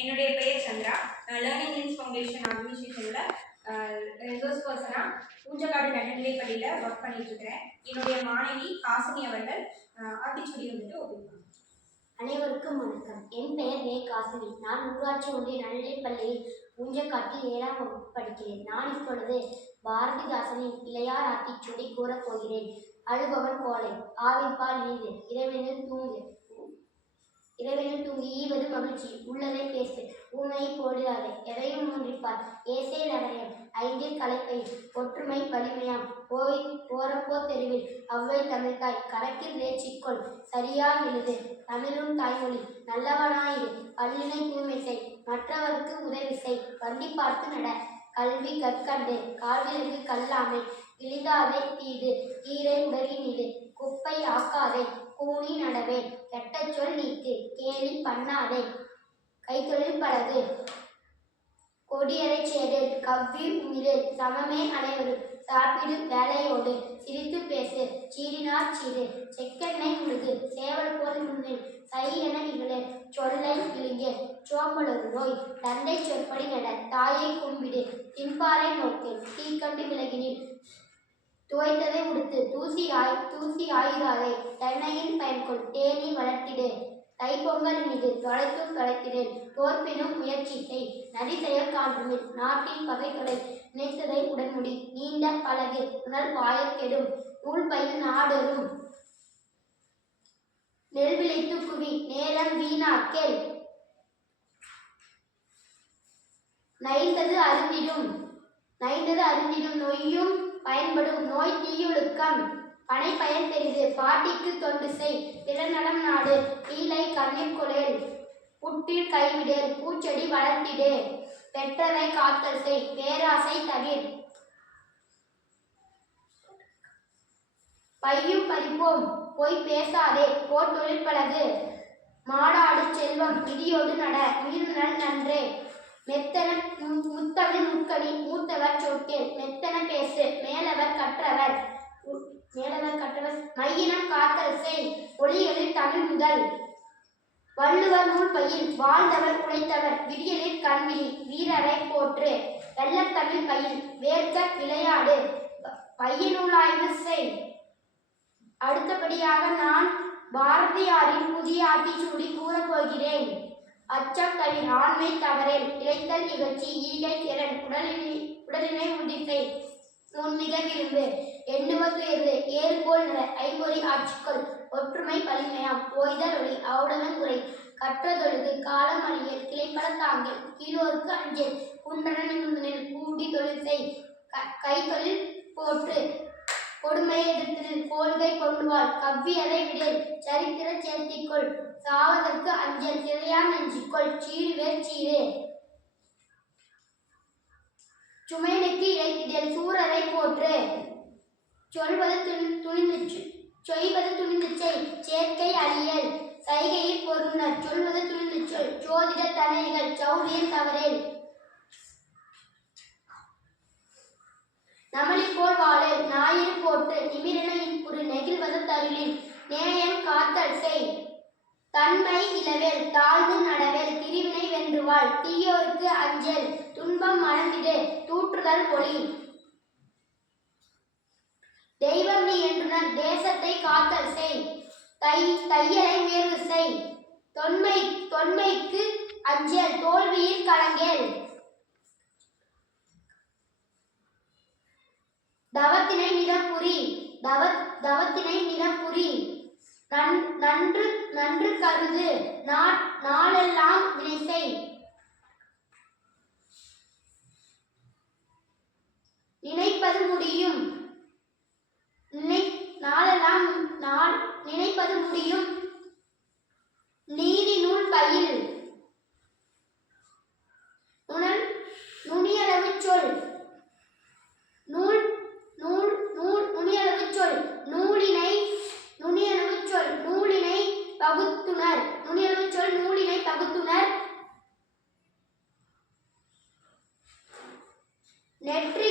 என்னுடைய பெயர் Chandra. Learning links foundation ஆர்கனைசேஷனில் ரிசோர்ஸ் பர்சனாக ஊஞ்சக்காடு நடுநிலைப்பள்ளியில் ஒர்க் பண்ணிட்டு இருக்கிறேன். என்னுடைய மாணவி ஹாசினி அவர்கள் ஆத்திச்சூடி வந்துட்டு ஒப்புப்பாங்க. அனைவருக்கும் வணக்கம். என் பெயர் வே காசினி. நான் ஊராட்சி ஒன்றிய நடுநிலைப்பள்ளியில் ஊஞ்சக்காட்டில் 7ஆம் வகுப்பு படிக்கிறேன். நான் இப்பொழுது பாரதிதாசனின் இளையார் ஆத்திச்சூடி கூறப் போகிறேன். அழுபவன் கோலை, ஆவின்பால் நீது, இரவினில் தூங்கு, ஈவது மகிழ்ச்சி, உள்ளதை பேசு, ஊமையை போடாதே, எதையும் மூன்றிப்பார், ஏசே நகரியம், ஐந்தில் கலைப்பயிர், ஒற்றுமை வலிமையாம், போறப்போ தெருவில், அவ்வை தமிழ்தாய், கணக்கில் தேர்ச்சிக்கொள், சரியா எழுது, தமிழும் தாய்மொழி, நல்லவனாயிரு, பல்லினை தூய்மை செய், மற்றவருக்கு உதவி செய், வண்டி பார்த்து நட, கல்வி கற்கண்டு, கால்விலங்கு கல்லாமை, இழிதாதே தீது, ஈரை உடலின் இது, குப்பை ஆக்காதே, கூனி நடவே, கெட்ட சொல் நீக்கு, கேலி பண்ணாதே, கைத்தொழில் பழகு, கொடியரை சேரு, கவ்வி உமிழு, சமமே அனைவரும், சாப்பிடு வேலையோடு, சிரித்து பேசு, சீரினார் சீரு, செக்கெண்ணெய் முழுகு, சேவல் போல் முன்னில், சை என இகழு, சொல்லை விழுங்கு, சோம்பலொரு நோய், தந்தை சொற்படி நட, தாயை கும்பிடு, தின்பாரை நோக்கு, தீக்கண்டு விலகினில், துவைத்ததை உடுத்து, தூசி ஆயுதாதே, தென்னையின் பயன்கொள், தேனி வளர்த்திடு, தைப்பொங்கல் மீது தொலைத்தும் தொலைத்திடு, தோற்பினும் முயற்சி செய், நதி செயல் காண்புமில், நாட்டின் பகைகளை நினைத்ததை உடன்முடி, நீண்ட பழகு, உணல் வாயற்கெடும், நூல் பயில் நாடரும், நெல் விளைத்து குவி, நேரம் வீணாக்கேல், நைந்தது அருந்திடும், நொய்யும் பயன்படும், நோய் தீயொழுக்கம், பனை பயன் பெரிது, பாட்டிக்கு தொண்டு செய், திறநடம் நாடு, ஈலை கண்ணீர் கொளேல், புற்றில் கைவிடேல், பூச்செடி வளர்த்திடு, பெற்றதை காத்தல் செய், பேராசை தவிர், பையும் பறிப்போம், பொய் பேசாதே, போர் தொழில் பழகு, மாடாடு செல்வம், விதியோடு நட, மீறுநல் நன்றே, மெத்தன முத்தமிழ் முக்கணி, மூத்தவர் சொற்கேள், மெத்தன பேசு, மேலவர் கற்றவர், மையினம் காத்தல் செய், ஒளிகளில் தமிழ் முதல், வள்ளுவர் நூல் பயில், வாழ்ந்தவர் உழைத்தவர், விடியலில் கண்விழி, வீரரை போற்று, வெள்ளத்தமிழ் பயில், வேர்க்க விளையாடு, பையனூலாய்வு செய். அடுத்தபடியாக நான் பாரதியாரின் புதிய ஆத்திச்சூடி கூறப்போகிறேன். அச்சம் தவிர, ஆண்மை தவறேல், இழைத்தல் நிகழ்ச்சி, ஈகை திறன், உடலினை உறுதி செய், உன்மிக விரும்பு, எண்ணுவ துயர்வு, ஏறுபோல் நட, ஐம்பொறி ஆட்சிக்குள், ஒற்றுமை வலிமையாம், ஓய்தல் ஒளி, ஆவுடலன் குறை, கற்றதொழுகு, காலம் அழியல், கிளைப்பட தாங்கல், கீழோருக்கு அஞ்சல், குன்றன நிமிர்ந்தனில், கூடி தொழில் செய், கைத்தொழில் போற்று, கொடுமையை எதிர்த்து, கோள்கை கொண்டு வாழ், கவ்வியதை விடேல், சரித்திர சேர்த்திக்கொள், சாவதற்கு அஞ்சல், சிறையா நெஞ்சிக்கொள், சீருவேர் சீரு, சுமைனுக்கு இழைத்திடல், சூரரை போற்று, சொல்வது துணிந்து செய், சேர்க்கை அழியல், சைகையில் பொருந்தர், சொல்வது துணிந்து சொல், சோதிட தனைகள், சௌரியம் தவறேல், நமலி போல் வாழல், ஞாயிறு போற்று, நிமிரென இன்புறு, நெகிழ்வது தருளில், நேயம் காத்தல் செய், தன்மை இளவேல், தாழ்ந்து நடவேல், திரிவினை வென்றுவாள், தீயோருக்கு அஞ்சல், துன்பம் மறந்திடு, தூற்றுதல் பொலி, தெய்வம் நீ என்றுணர், தேசத்தை காத்தல் செய், தையலை உயர்வு செய், தொன்மைக்கு அஞ்சல், தோல்வியில் கலங்கேல், தவத்தினை நிதம் புரி, நன்று கருது, நாளெல்லாம் வினை செய், நினைப்பது முடியும், நீதி நூல் பயில், நுனியளவு சொல், நூலினை பகுத்துணர், நெற்றி